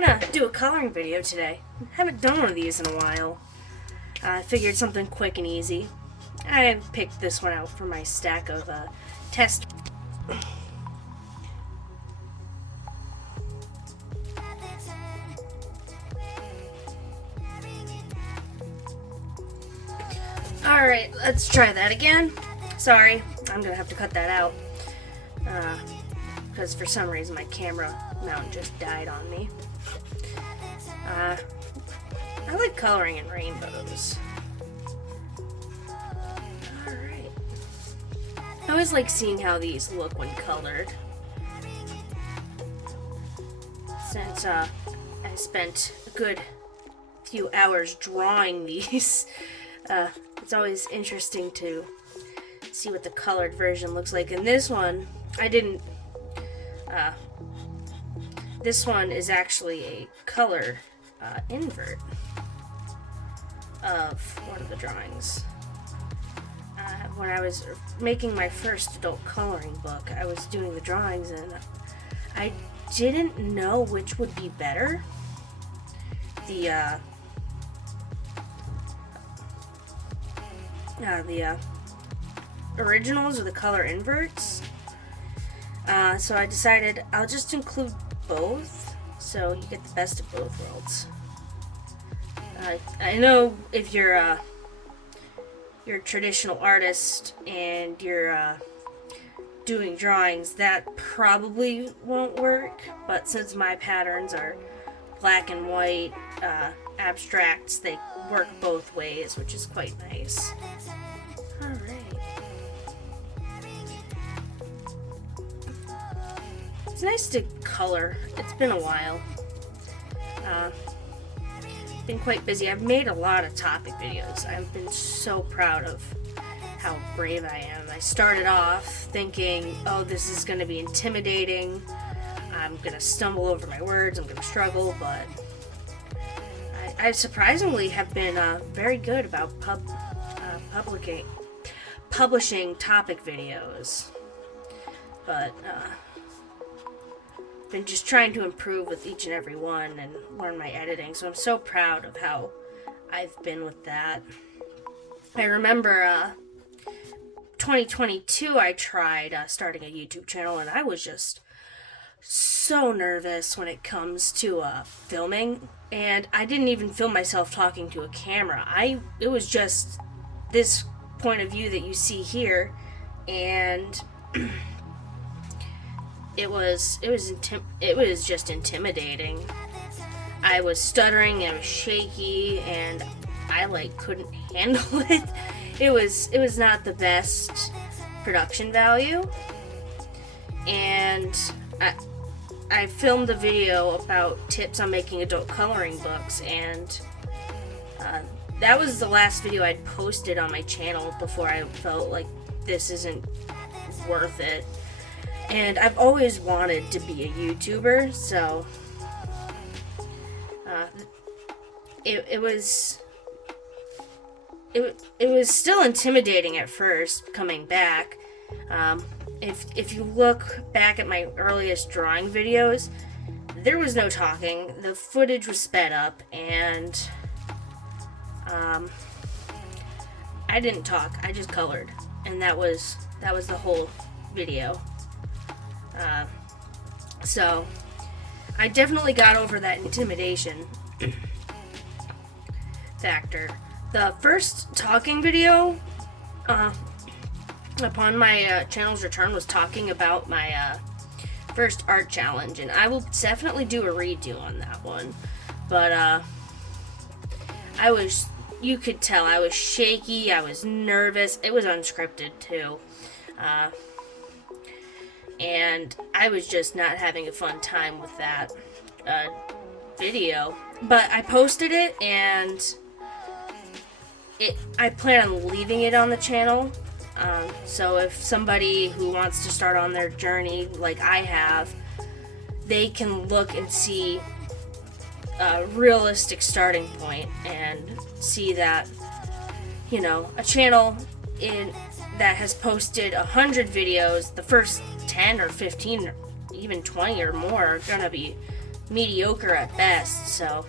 gonna do a coloring video today. Haven't done one of these in a while. I figured something quick and easy. I picked this one out for my stack of test. Alright, let's try that again. Sorry, I'm gonna have to cut that out. Because for some reason my camera mount just died on me. I like coloring in rainbows. Alright. I always like seeing how these look when colored. Since I spent a good few hours drawing these, it's always interesting to see what the colored version looks like. And this one, I didn't, this one is actually a color invert of one of the drawings. When I was making my first adult coloring book, I was doing the drawings and I didn't know which would be better. The originals or the color inverts. So I decided I'll just include both, so you get the best of both worlds. I know if you're a traditional artist and you're doing drawings, that probably won't work, but since my patterns are black and white abstracts, they work both ways, which is quite nice. Alright. It's nice to color. It's been a while. Been quite busy. I've made a lot of topic videos. I've been so proud of how brave I am. I started off thinking, oh, this is going to be intimidating. I'm going to stumble over my words. I'm going to struggle, but I surprisingly have been very good about publishing topic videos. But been just trying to improve with each and every one and learn my editing, so I'm so proud of how I've been with that. I remember 2022 I tried starting a YouTube channel, and I was just so nervous when it comes to filming, and I didn't even film myself talking to a camera. It was just this point of view that you see here, and it was just intimidating. I was stuttering and I was shaky, and I couldn't handle it. It was not the best production value, and I filmed a video about tips on making adult coloring books, and that was the last video I'd posted on my channel before I felt like this isn't worth it. And I've always wanted to be a YouTuber, so it was still intimidating at first coming back. If you look back at my earliest drawing videos, there was no talking. The footage was sped up, and I didn't talk. I just colored, and that was the whole video. So I definitely got over that intimidation factor. The first talking video upon my channel's return was talking about my first art challenge, and I will definitely do a redo on that one. But you could tell I was shaky, I was nervous. It was unscripted too. And I was just not having a fun time with that video. But I posted it, and I plan on leaving it on the channel. So if somebody who wants to start on their journey like I have, they can look and see a realistic starting point and see that, a channel that has posted 100 videos, the first 10 or 15 or even 20 or more are gonna be mediocre at best, so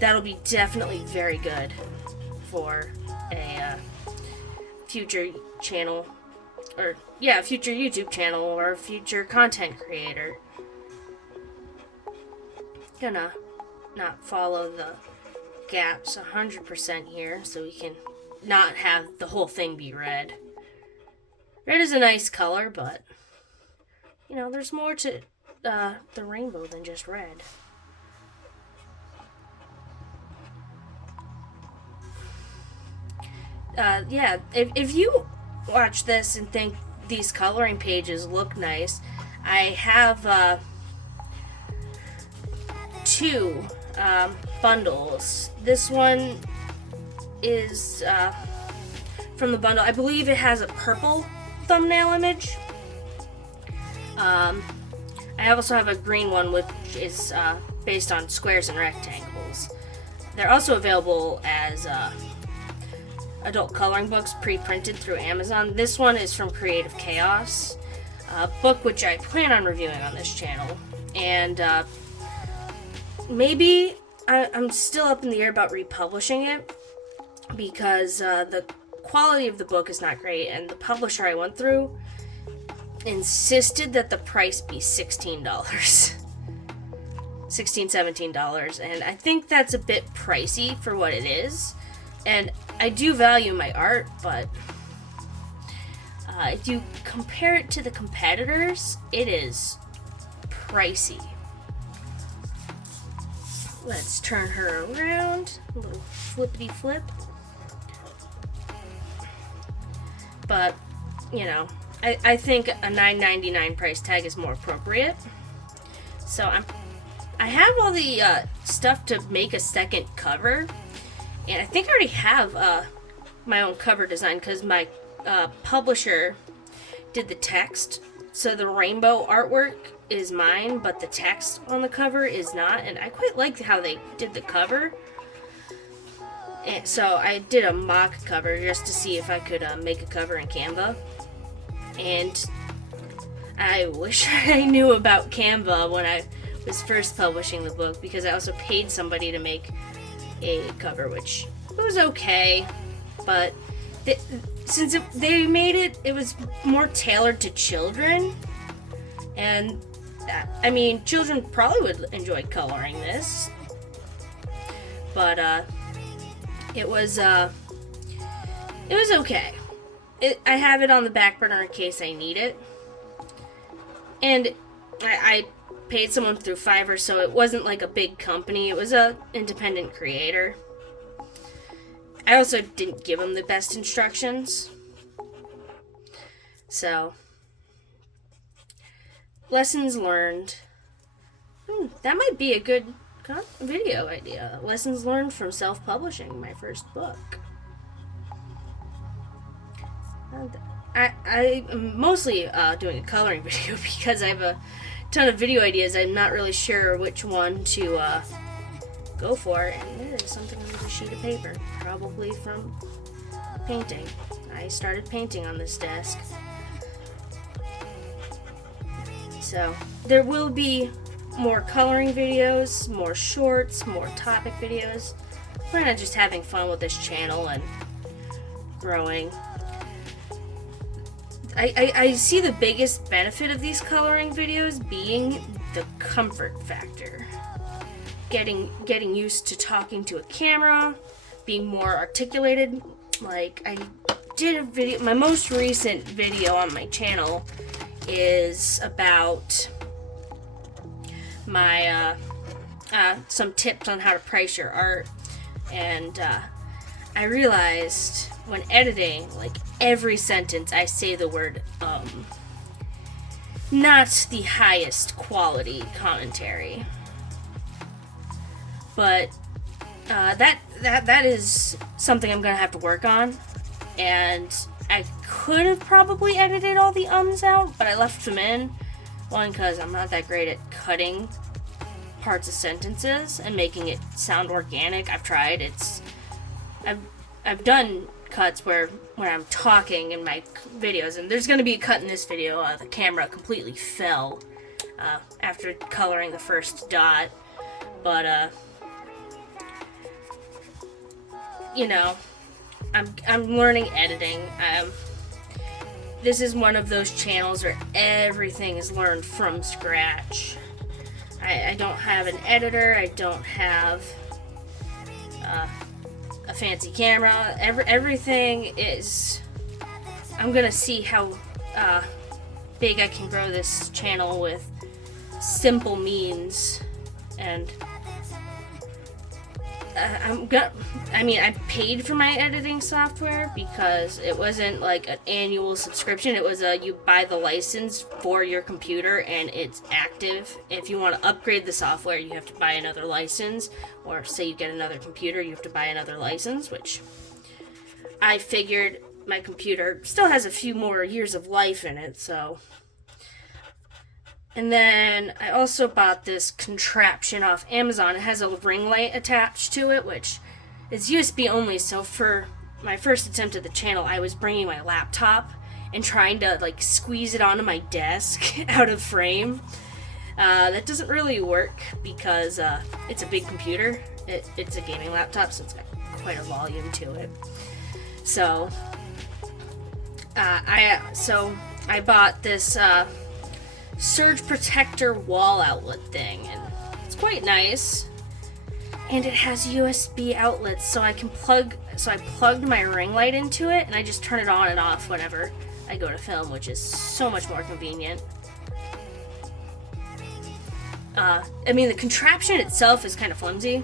that'll be definitely very good for a future channel, or yeah, future YouTube channel or future content creator. Gonna not follow the gaps 100% here, so we can not have the whole thing be red. Red is a nice color, but you know, there's more to the rainbow than just red. Yeah, if you watch this and think these coloring pages look nice, I have two bundles. This one is from the bundle. I believe it has a purple thumbnail image. I also have a green one, which is based on squares and rectangles. They're also available as adult coloring books pre-printed through Amazon. This one is from Creative Chaos, a book which I plan on reviewing on this channel. And maybe I'm still up in the air about republishing it, because the quality of the book is not great, and the publisher I went through insisted that the price be $16, $17, and I think that's a bit pricey for what it is. And I do value my art, but if you compare it to the competitors, it is pricey. Let's turn her around, a little flippity flip. But, you know, I think a $9.99 price tag is more appropriate. So I have all the stuff to make a second cover, and I think I already have my own cover design, because my publisher did the text. So the rainbow artwork is mine, but the text on the cover is not, and I quite liked how they did the cover. And so I did a mock cover just to see if I could make a cover in Canva. And I wish I knew about Canva when I was first publishing the book, because I also paid somebody to make a cover, which was okay, but since they made it, it was more tailored to children, and I mean, children probably would enjoy coloring this, but it was okay. I have it on the back burner in case I need it, and I paid someone through Fiverr, so it wasn't like a big company. It was a independent creator. I also didn't give them the best instructions. So, lessons learned. That might be a good video idea. Lessons learned from self-publishing my first book. I am mostly doing a coloring video because I have a ton of video ideas. I'm not really sure which one to go for, and there is something on the sheet of paper, probably from painting. I started painting on this desk. So there will be more coloring videos, more shorts, more topic videos. I plan on just having fun with this channel and growing. I see the biggest benefit of these coloring videos being the comfort factor. Getting used to talking to a camera, being more articulated. Like, I did a video, my most recent video on my channel is about my some tips on how to price your art, and I realized when editing, like, every sentence I say the word not the highest quality commentary, but that is something I'm gonna have to work on. And I could have probably edited all the ums out, but I left them in. One, because I'm not that great at cutting parts of sentences and making it sound organic. I've tried. I've done cuts where when I'm talking in my videos, and there's going to be a cut in this video, the camera completely fell after coloring the first dot. But you know, I'm learning editing. This is one of those channels where everything is learned from scratch. I don't have an editor. I don't have a fancy camera. Everything is. I'm gonna see how big I can grow this channel with simple means, and I paid for my editing software because it wasn't like an annual subscription. It was you buy the license for your computer and it's active. If you want to upgrade the software, you have to buy another license, or say you get another computer, you have to buy another license, which I figured my computer still has a few more years of life in it, so. And then I also bought this contraption off Amazon. It has a ring light attached to it, which is USB only. So for my first attempt at the channel, I was bringing my laptop and trying to like squeeze it onto my desk out of frame. That doesn't really work because it's a big computer. It's a gaming laptop, so it's got quite a volume to it. So I bought this surge protector wall outlet thing, and it's quite nice, and it has USB outlets, so I plugged my ring light into it, and I just turn it on and off whenever I go to film, which is so much more convenient. The contraption itself is kind of flimsy.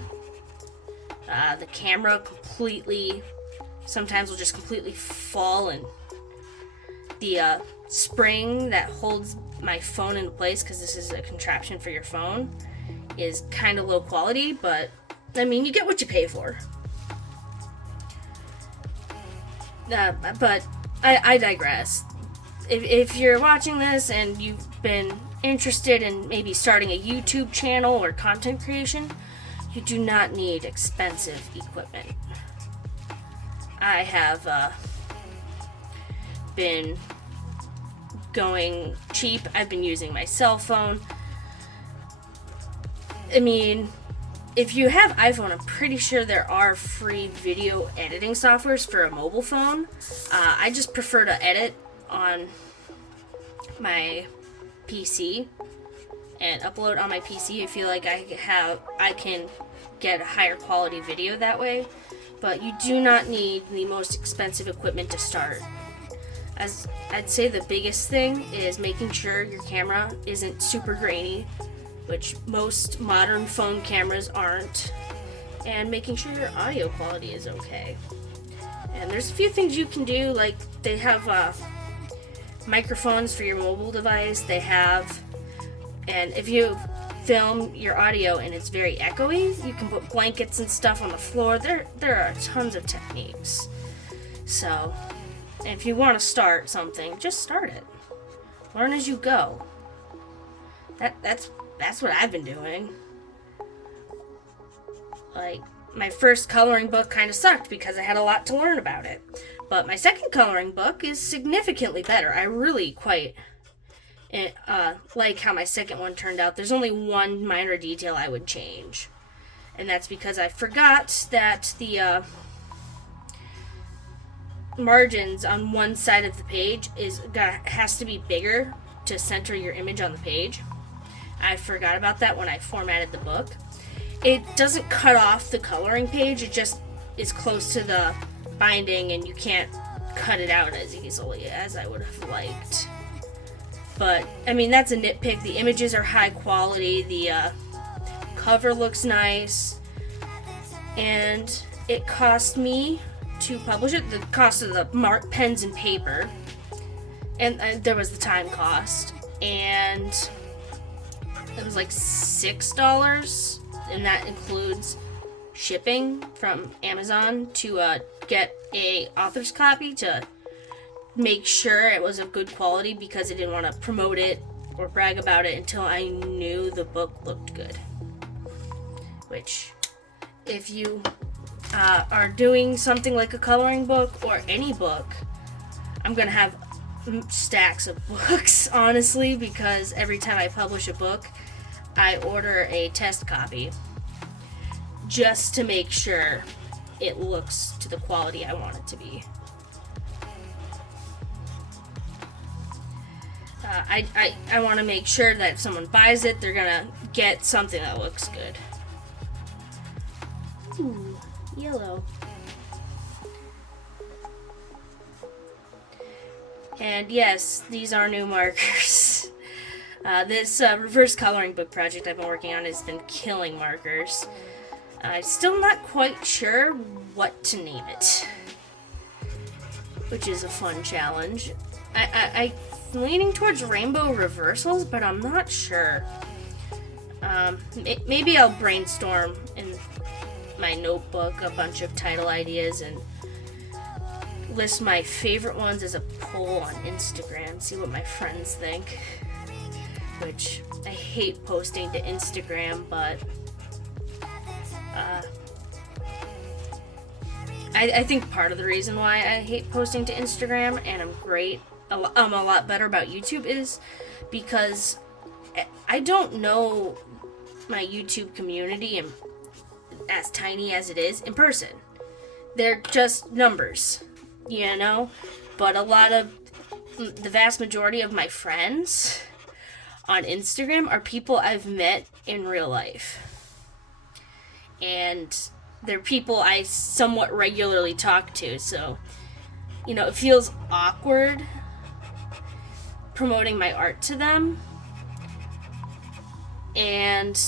The camera sometimes will just completely fall, and the spring that holds my phone into place, because this is a contraption for your phone, is kind of low quality, but you get what you pay for. But I digress. If you're watching this and you've been interested in maybe starting a YouTube channel or content creation, you do not need expensive equipment. I have been going cheap. I've been using my cell phone. If you have iPhone, I'm pretty sure there are free video editing softwares for a mobile phone. I just prefer to edit on my PC and upload on my PC. I feel like I can get a higher quality video that way, but you do not need the most expensive equipment to start. As I'd say the biggest thing is making sure your camera isn't super grainy, which most modern phone cameras aren't, and making sure your audio quality is okay. And there's a few things you can do, like they have microphones for your mobile device. And if you film your audio and it's very echoey, you can put blankets and stuff on the floor. There are tons of techniques. So if you want to start something, just start it. Learn as you go. That's what I've been doing. Like, my first coloring book kind of sucked because I had a lot to learn about it. But my second coloring book is significantly better. I really quite like how my second one turned out. There's only one minor detail I would change. And that's because I forgot that the margins on one side of the page has to be bigger to center your image on the page. I forgot about that when I formatted the book. It doesn't cut off the coloring page, it just is close to the binding and you can't cut it out as easily as I would have liked. But that's a nitpick. The images are high quality, the cover looks nice, and it cost me to publish it, the cost of the mark pens and paper, and there was the time cost, and it was like $6, and that includes shipping from Amazon to get a author's copy to make sure it was of good quality, because I didn't want to promote it or brag about it until I knew the book looked good. Which, if you are doing something like a coloring book or any book, I'm going to have stacks of books, honestly, because every time I publish a book, I order a test copy just to make sure it looks to the quality I want it to be. I want to make sure that if someone buys it, they're gonna get something that looks good. Ooh, yellow. And yes, these are new markers. This reverse coloring book project I've been working on has been killing markers. I'm still not quite sure what to name it, which is a fun challenge. I'm leaning towards rainbow reversals, but I'm not sure. Maybe I'll brainstorm in my notebook a bunch of title ideas and list my favorite ones as a poll on Instagram, see what my friends think. Which I hate posting to Instagram, but I think part of the reason why I hate posting to Instagram and I'm a lot better about YouTube is because I don't know my YouTube community, and as tiny as it is, in person. They're just numbers, you know? But the vast majority of my friends on Instagram are people I've met in real life. And they're people I somewhat regularly talk to, so, you know, it feels awkward promoting my art to them. And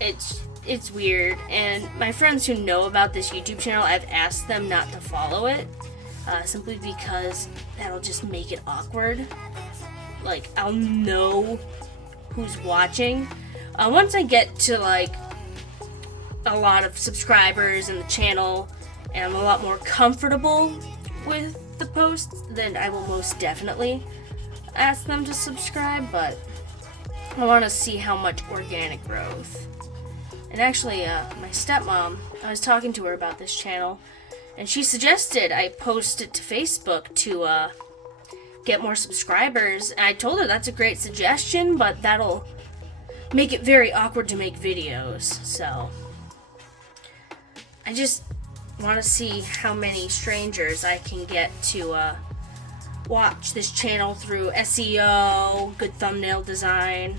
it's weird. And my friends who know about this YouTube channel, I've asked them not to follow it, simply because that'll just make it awkward. Like, I'll know who's watching. Once I get to, like, a lot of subscribers in the channel, and I'm a lot more comfortable with the posts, then I will most definitely ask them to subscribe, but I want to see how much organic growth. And actually, my stepmom, I was talking to her about this channel, and she suggested I post it to Facebook to get more subscribers, and I told her that's a great suggestion, but that'll make it very awkward to make videos, so I just want to see how many strangers I can get to watch this channel through SEO, good thumbnail design.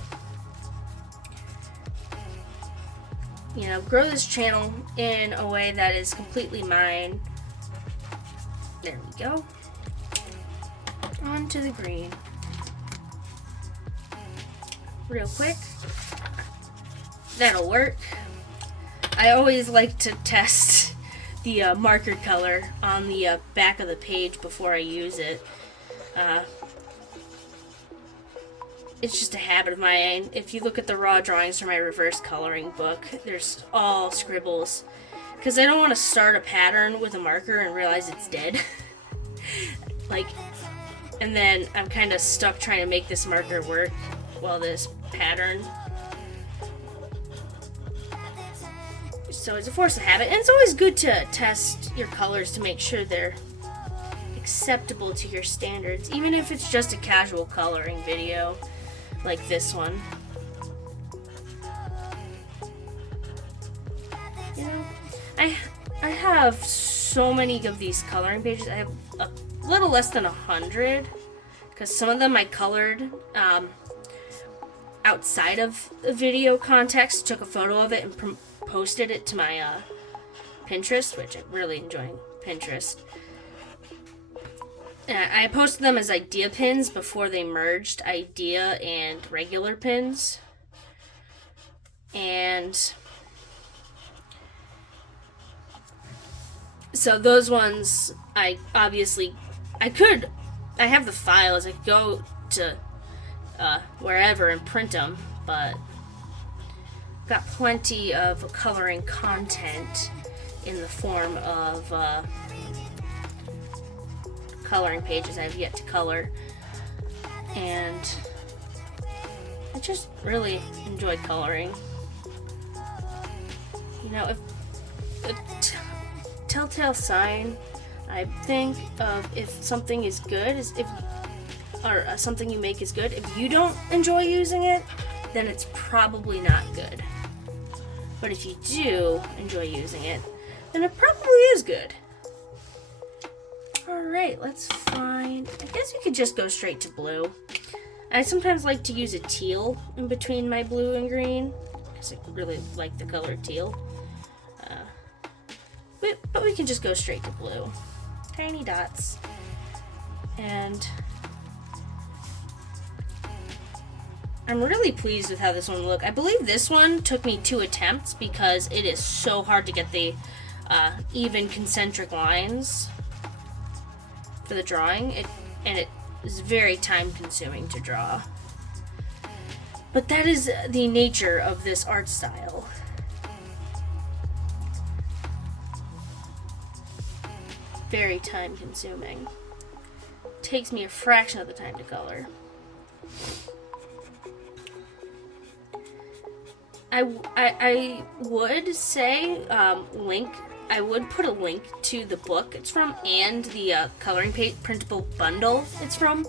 You know, grow this channel in a way that is completely mine. There we go. On to the green. Real quick. That'll work. I always like to test the marker color on the back of the page before I use it. It's just a habit of mine. If you look at the raw drawings for my reverse coloring book, there's all scribbles. Because I don't want to start a pattern with a marker and realize it's dead. And then I'm kind of stuck trying to make this marker work while this pattern. So it's a force of habit, and it's always good to test your colors to make sure they're acceptable to your standards, even if it's just a casual coloring video like this one. You know, I have so many of these coloring pages. I have a little less than 100, because some of them I colored outside of the video context, took a photo of it and posted it to my Pinterest, which I'm really enjoying Pinterest. I posted them as idea pins before they merged idea and regular pins. And so those ones, I have the files, I could go to wherever and print them, but got plenty of coloring content in the form of coloring pages I have yet to color, and I just really enjoyed coloring. You know, if a telltale sign I think of if something is good is if or something you make is good, if you don't enjoy using it, then it's probably not good. But if you do enjoy using it, then it probably is good. Alright, let's find... I guess you could just go straight to blue. I sometimes like to use a teal in between my blue and green, because I really like the color teal. But we can just go straight to blue. Tiny dots. And I'm really pleased with how this one looked. I believe this one took me 2 attempts because it is so hard to get the even concentric lines for the drawing. It is very time consuming to draw. But that is the nature of this art style. Very time consuming. Takes me a fraction of the time to color. I would say I would put a link to the book it's from and the coloring printable bundle it's from,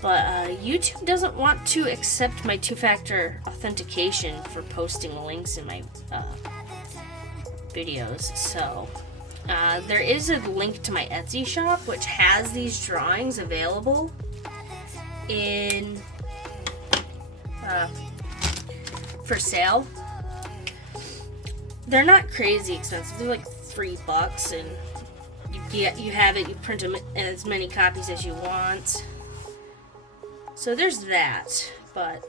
but YouTube doesn't want to accept my 2-factor authentication for posting links in my videos, so there is a link to my Etsy shop which has these drawings available in for sale. They're not crazy expensive. They're like $3, and you have it. You print them in as many copies as you want. So there's that. But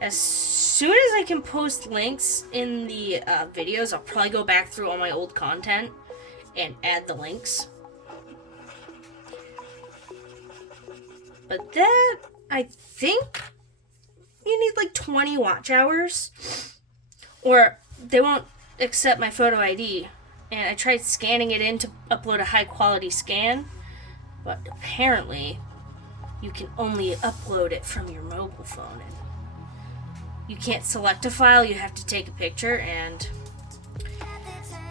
as soon as I can post links in the videos, I'll probably go back through all my old content and add the links. But that, I think, you need like 20 watch hours, or they won't accept my photo ID. And I tried scanning it in to upload a high quality scan, but apparently you can only upload it from your mobile phone. And you can't select a file, you have to take a picture, and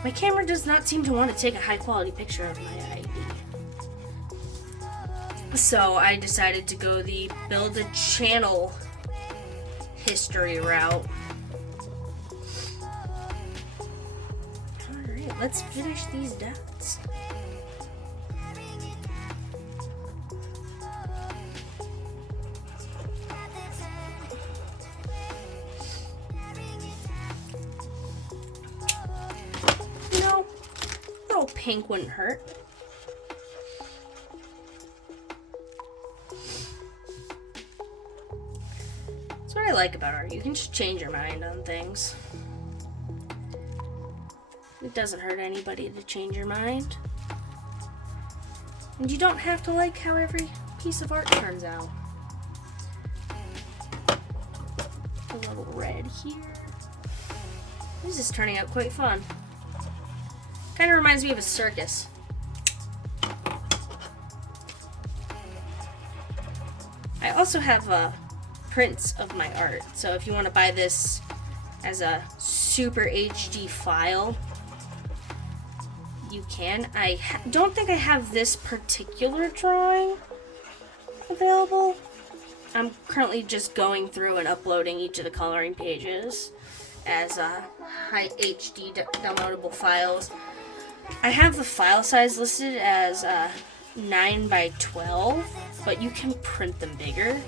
my camera does not seem to want to take a high quality picture of my ID. So I decided to go the build a channel history route. Alright, let's finish these dots. No, a little pink wouldn't hurt. That's what I like about art. You can just change your mind on things. It doesn't hurt anybody to change your mind. And you don't have to like how every piece of art turns out. A little red here. This is turning out quite fun. Kind of reminds me of a circus. I also have prints of my art, so if you want to buy this as a super HD file, you can. I don't think I have this particular drawing available. I'm currently just going through and uploading each of the coloring pages as high HD downloadable files. I have the file size listed as 9 by 12, but you can print them bigger.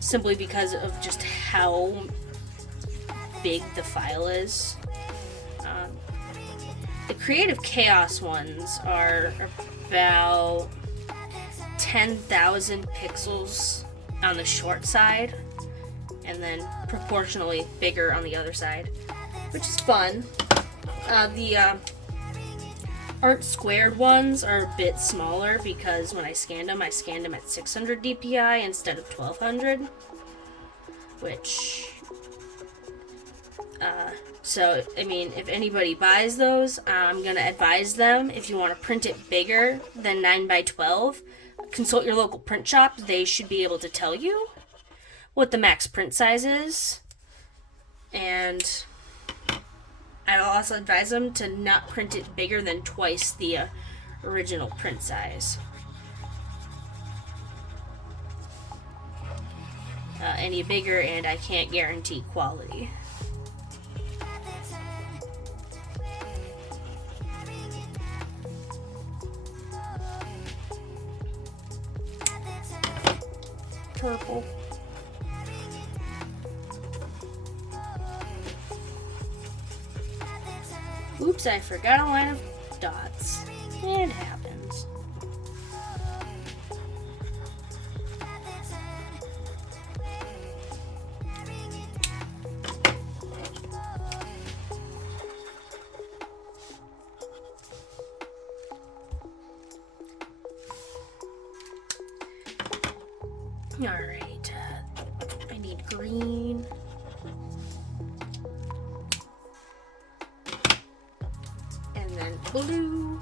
Simply because of just how big the file is. The Creative Chaos ones are about 10,000 pixels on the short side, and then proportionally bigger on the other side, which is fun. The Art Squared ones are a bit smaller because when I scanned them at 600 DPI instead of 1200, which, so, I mean, if anybody buys those, I'm going to advise them, if you want to print it bigger than 9 by 12, consult your local print shop. They should be able to tell you what the max print size is, and I'll also advise them to not print it bigger than twice the original print size. any bigger, and I can't guarantee quality. Purple. Oops, I forgot a line of dots. It happens. Alright, I need green. And then blue.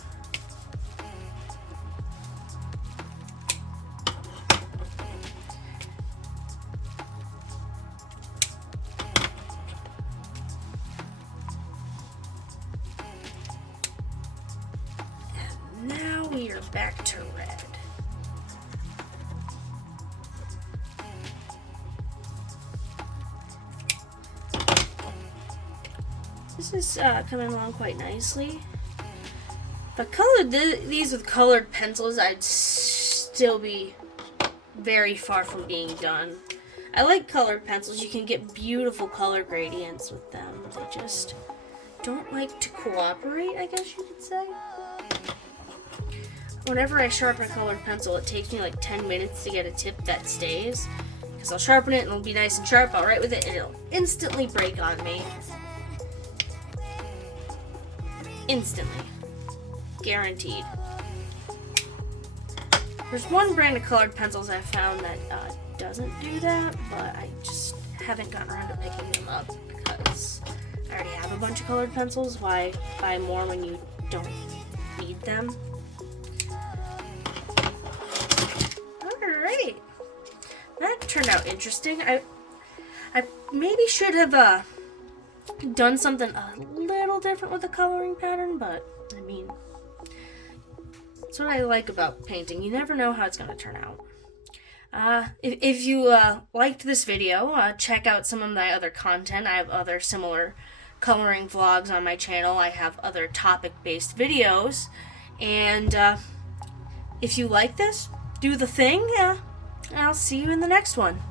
And now we are back to red. This is coming along quite nicely. If I colored these with colored pencils, I'd still be very far from being done. I like colored pencils. You can get beautiful color gradients with them. They just don't like to cooperate, I guess you could say. Whenever I sharpen a colored pencil, it takes me like 10 minutes to get a tip that stays. Because I'll sharpen it and it'll be nice and sharp, I'll write with it, and it'll instantly break on me. Instantly. Guaranteed. There's one brand of colored pencils I found that doesn't do that, but I just haven't gotten around to picking them up because I already have a bunch of colored pencils. Why buy more when you don't need them? Alright. That turned out interesting. I maybe should have done something a little different with the coloring pattern, but I mean, that's what I like about painting. You never know how it's going to turn out. If you liked this video, check out some of my other content. I have other similar coloring vlogs on my channel. I have other topic-based videos. And if you like this, do the thing. I'll see you in the next one.